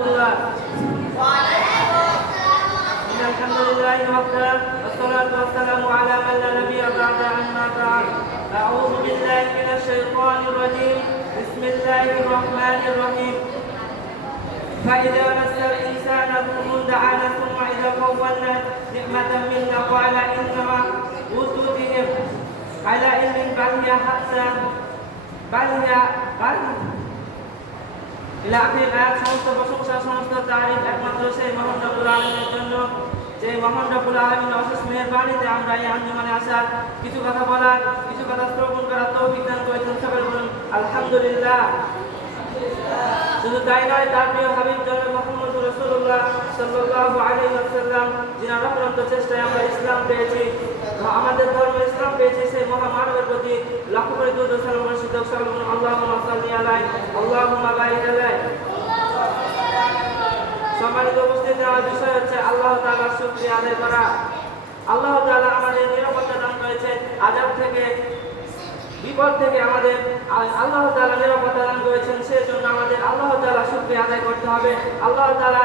الحمد لله والصلاة والسلام على من لا نبي بعد بعد أعوذ بالله من الشيطان الرجيم بسم الله الرحمن الرحيم فإذا مس الإنسان ضر دعانا ثم إذا خولنا نعمة منا قال إنما أوتيتهم على علم بل هي بل هي بل ইলাহির আয়াত সমস্ত প্রশংসা সমস্ত তারিফ একমাত্র সেই মহান রব্বুল আলমীর জন্য। যে মহান রব্বুল আলমীর অশেষ মেহেরবানিতে আমরা এই আঞ্জুমানে আসার কিছু কথা বলার, কিছু কথা শ্রবণ করার তৌফিক দান করেছেন আলহামদুলিল্লাহ। শুধু তাই নয়, তার প্রিয় হাবিব জনাব মোহাম্মদ রসুল্লাহ সাল্লাল্লাহু আলাইহি ওয়াসাল্লাম চেষ্টায় আমরা ইসলাম পেয়েছি। আমাদের ধর্ম ইসলাম পেয়েছে, সেই মহামানবের প্রতি লক্ষ্য করে দুধ সালাম রশিদ সালাম আলাইহি আল্লাহুম্মা বারিক আলাইহি সম্মানিত উপস্থিতি, আমার বিষয় হচ্ছে আল্লাহ তাআলার শুকরিয়া আদায় করা। আল্লাহ তাআলা আমাদের নিরাপত্তা দান করেছেন আযাব থেকে, বিপদ থেকে আমাদের, আল্লাহ তাআলা নিরাপত্তা দান করেছেন, সেজন্য আমাদের আল্লাহ তাআলা শুকরিয়া আদায় করতে হবে। আল্লাহ তাআলা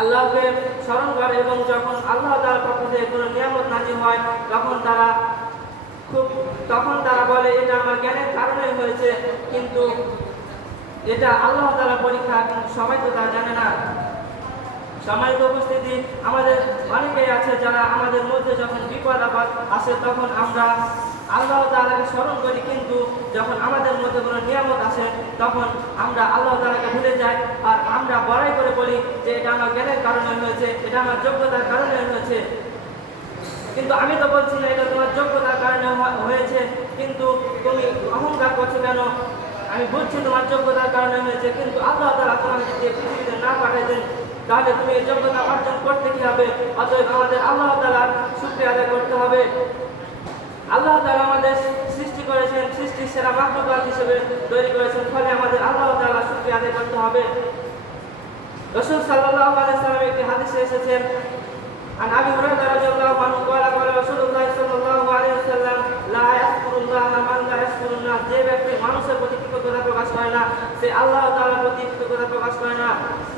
আল্লাহকে স্মরণ করে এবং যখন আল্লাহ তার পক্ষ থেকে কোনো নিয়ামত নাজির হয়, তখন তারা খুব, তখন তারা বলে, এটা আমার জ্ঞানের কারণে হয়েছে, কিন্তু এটা আল্লাহ তালা পরীক্ষা সবাই তো তা জানে না। সম্মানিত উপস্থিতি, আমাদের অনেকেই আছে যারা আমাদের মধ্যে যখন বিপদ, আপদ আসে, তখন আমরা আল্লাহ তালাকে স্মরণ করি, কিন্তু যখন আমাদের মধ্যে কোনো নিয়ামত আসে, তখন আমরা আল্লাহ তালাকে ভুলে যাই আর আমরা বড়াই করে বলি যে এটা আমার জ্ঞানের কারণে হয়েছে এটা আমার যোগ্যতার কারণে হয়েছে কিন্তু আমি তো বলছি না, এটা তোমার যোগ্যতার কারণে হয়েছে। কিন্তু তুমি অহংকার করছ কেন? আমি বুঝছি তোমার যোগ্যতার কারণে হয়েছে, কিন্তু আল্লাহ তালা তোমাকে যদি পৃথিবীতে না পাঠাইতেন, তাহলে তুমি এই যোগ্যতা অর্জন করতে কি হবে? অতএব আমাদের আল্লাহ তালার শুক্রিয়া আদায় করতে হবে। আল্লাহ তালা আমাদের সৃষ্টি করেছেন, সৃষ্টির সেরা মাহবুবাদ হিসেবে তৈরি করেছেন, ফলে আমাদের আল্লাহ তালা শুক্রিয়া আদায় করতে হবে। রসুল সাল্লাহ আলাইসালাম একটি হাদিসে এসেছেন عن ابي هريره رضي الله عنه قال قال رسول الله صلى الله عليه وسلم لا يذكر الله من لا يذكر الناس যে ব্যক্তি মানুষের প্রতি কৃতজ্ঞতা প্রকাশ করে না সে আল্লাহ তাআলার প্রতি কৃতজ্ঞতা প্রকাশ করে না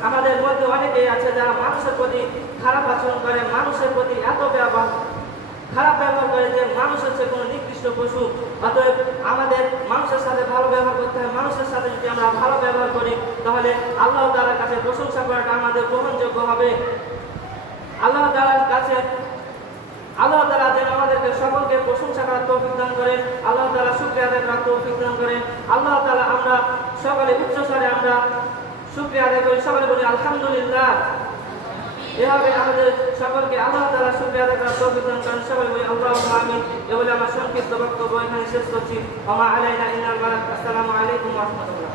আমাদের মধ্যে অনেকেই আছে যারা মানুষের প্রতি খারাপ আচরণ করে মানুষের প্রতি এত ব্যবহার খারাপ ব্যবহার করে যে মানুষ হচ্ছে কোনো নির্দিষ্ট পশু অতএব আমাদের মানুষের যদি আমরা ভালো ব্যবহার করি, তাহলে আল্লাহ তাআলার কাছে প্রশংসা করাটা আমাদের গ্রহণযোগ্য হবে। আল্লাহ তাআলার কাছে, আল্লাহ তাআলা যেন আমাদেরকে সকলকে প্রশংসা করার তৌফিক দান করেন আল্লাহ তাআলা শুকরিয়া আদায় করার তৌফিক দান করেন আল্লাহ তাআলা আমরা সকলে উচ্চ স্বরে আমরা শুকরিয়া আদায় করি, সকলে বলি আলহামদুলিল্লাহ। এভাবে আমাদের সকলকে আল্লাহ তাআলা শুকরিয়া আদায় করার তৌফিক দান করেন সবাই বলি আল্লাহুম্মা আমিন। এ বলে আমার সংক্ষিপ্ত বক্তব্য। এখানে শেষ করছি। আমার আলাইনা ইন্নাল বারাক আসসালামু আলাইকুম রাহমাতুল্লাহ।